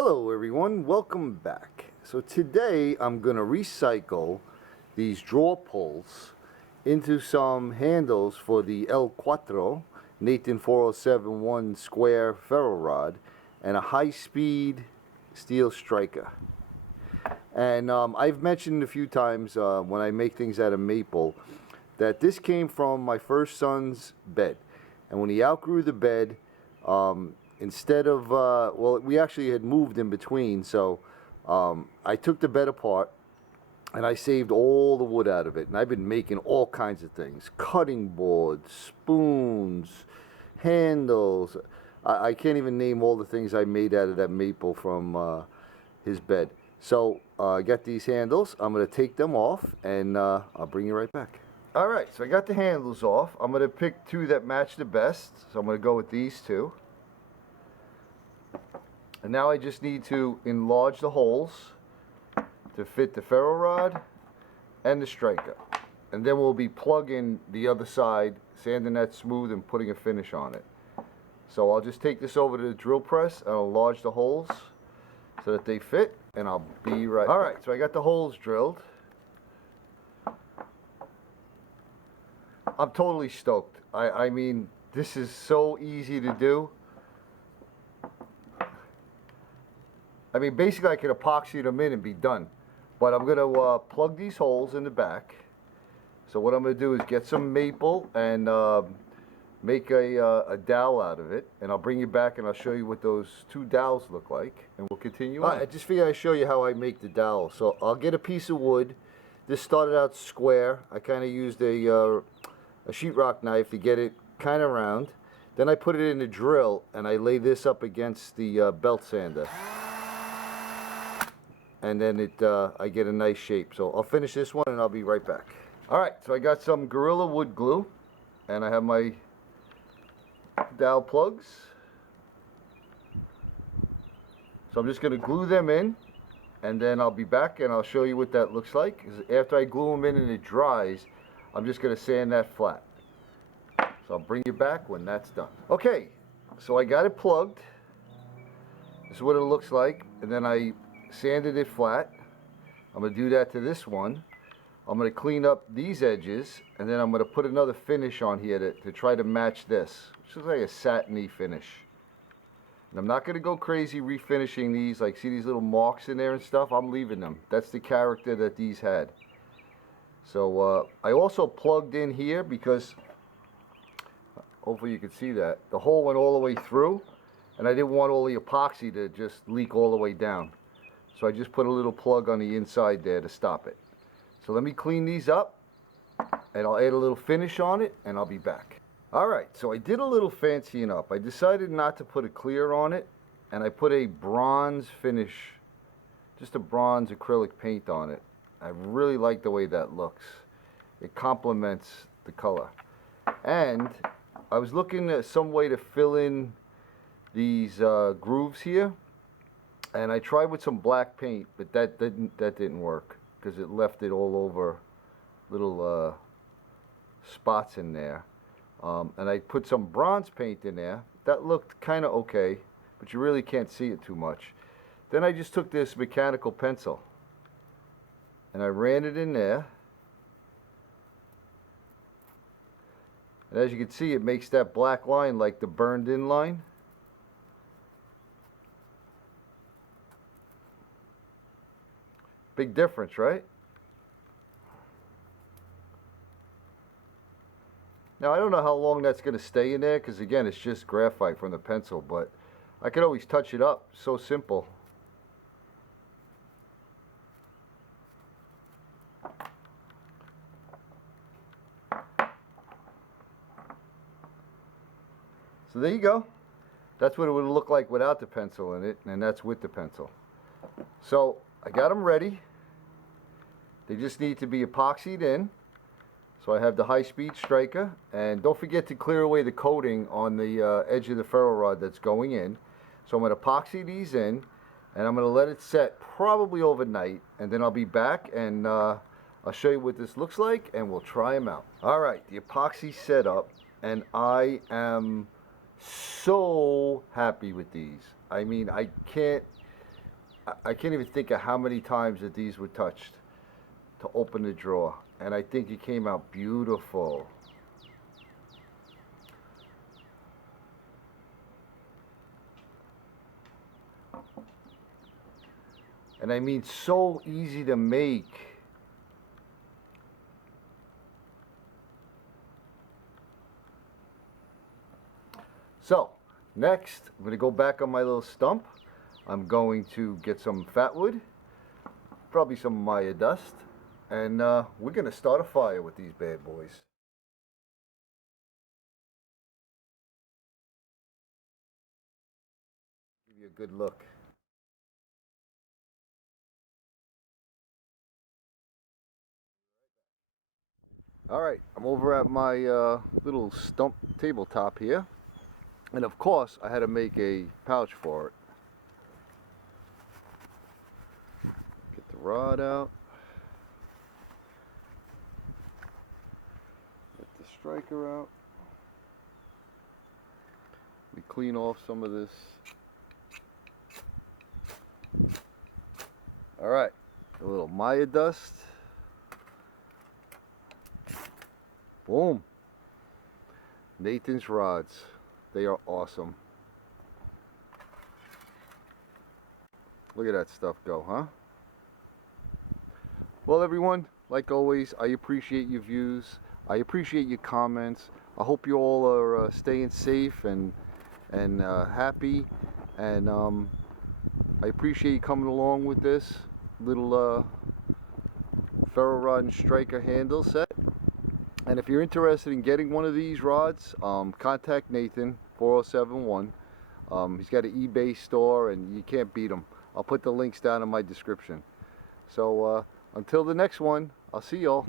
Hello everyone, welcome back. So today I'm going to recycle these drawer pulls into some handles for the El Cuatro Nathan 4071 square ferro rod and a high-speed steel striker. And I've mentioned a few times when I make things out of maple that this came from my first son's bed, and when he outgrew the bed, instead of, well, we actually had moved in between, so I took the bed apart and I saved all the wood out of it. And I've been making all kinds of things: cutting boards, spoons, handles. I can't even name all the things I made out of that maple from his bed. So I got these handles. I'm going to take them off and I'll bring you right back. Alright, so I got the handles off. I'm going to pick two that match the best. So I'm going to go with these two. And now I just need to enlarge the holes to fit the ferro rod and the striker. And then we'll be plugging the other side, sanding that smooth and putting a finish on it. So I'll just take this over to the drill press and I'll enlarge the holes so that they fit, and I'll be right back. Alright, so I got the holes drilled. I'm totally stoked. I mean, this is so easy to do. I mean, basically I could epoxy them in and be done. But I'm going to plug these holes in the back. So what I'm going to do is get some maple and make a dowel out of it. And I'll bring you back and I'll show you what those two dowels look like. And we'll continue on. I just figured I'd show you how I make the dowel. So I'll get a piece of wood. This started out square. I kind of used a sheetrock knife to get it kind of round. Then I put it in a drill and I lay this up against the belt sander. And then I get a nice shape. So I'll finish this one and I'll be right back. Alright, so I got some Gorilla wood glue and I have my dowel plugs. So I'm just going to glue them in and then I'll be back and I'll show you what that looks like. After I glue them in and it dries, I'm just going to sand that flat. So I'll bring you back when that's done. Okay, so I got it plugged. This is what it looks like. And then I sanded it flat. I'm going to do that to this one. I'm going to clean up these edges, and then I'm going to put another finish on here to try to match this, which is like a satiny finish. And I'm not going to go crazy refinishing these. Like, see these little marks in there and stuff? I'm leaving them. That's the character that these had. So I also plugged in here because, hopefully you can see that, the hole went all the way through, and I didn't want all the epoxy to just leak all the way down. So I just put a little plug on the inside there to stop it. So let me clean these up and I'll add a little finish on it and I'll be back. Alright, so I did a little fancying up. I decided not to put a clear on it and I put a bronze finish, just a bronze acrylic paint on it. I really like the way that looks. It complements the color. And I was looking at some way to fill in these grooves here. And I tried with some black paint, but that didn't work because it left it all over little spots in there. And I put some bronze paint in there. That looked kind of okay, but you really can't see it too much. Then I just took this mechanical pencil and I ran it in there. And as you can see, it makes that black line like the burned in line. Big difference, right? Now, I don't know how long that's going to stay in there because, again, it's just graphite from the pencil, but I could always touch it up. So simple. So there you go. That's what it would look like without the pencil in it, and that's with the pencil. So I got them ready. They just need to be epoxied in. So I have the high-speed striker, and don't forget to clear away the coating on the edge of the ferro rod that's going in. So I'm going to epoxy these in, and I'm going to let it set probably overnight, and then I'll be back and I'll show you what this looks like, and we'll try them out. Alright, the epoxy set up, and I am so happy with these. I mean, I can't I can't even think of how many times that these were touched to open the drawer, and I think it came out beautiful. And I mean, so easy to make. So, next, I'm going to go back on my little stump. I'm going to get some fat wood, probably some Maya dust, and we're going to start a fire with these bad boys. Give you a good look. Alright, I'm over at my little stump tabletop here, and of course I had to make a pouch for it. Get the rod out, get the striker out. We clean off some of this. Alright, a little Maya dust. Boom. Nathan's rods. They are awesome. Look at that stuff go, huh? Well, everyone, like always, I appreciate your views. I appreciate your comments. I hope you all are staying safe and happy. And I appreciate you coming along with this little ferro rod and striker handle set. And if you're interested in getting one of these rods, contact Nathan, 4071. He's got an eBay store and you can't beat him. I'll put the links down in my description. So until the next one, I'll see y'all.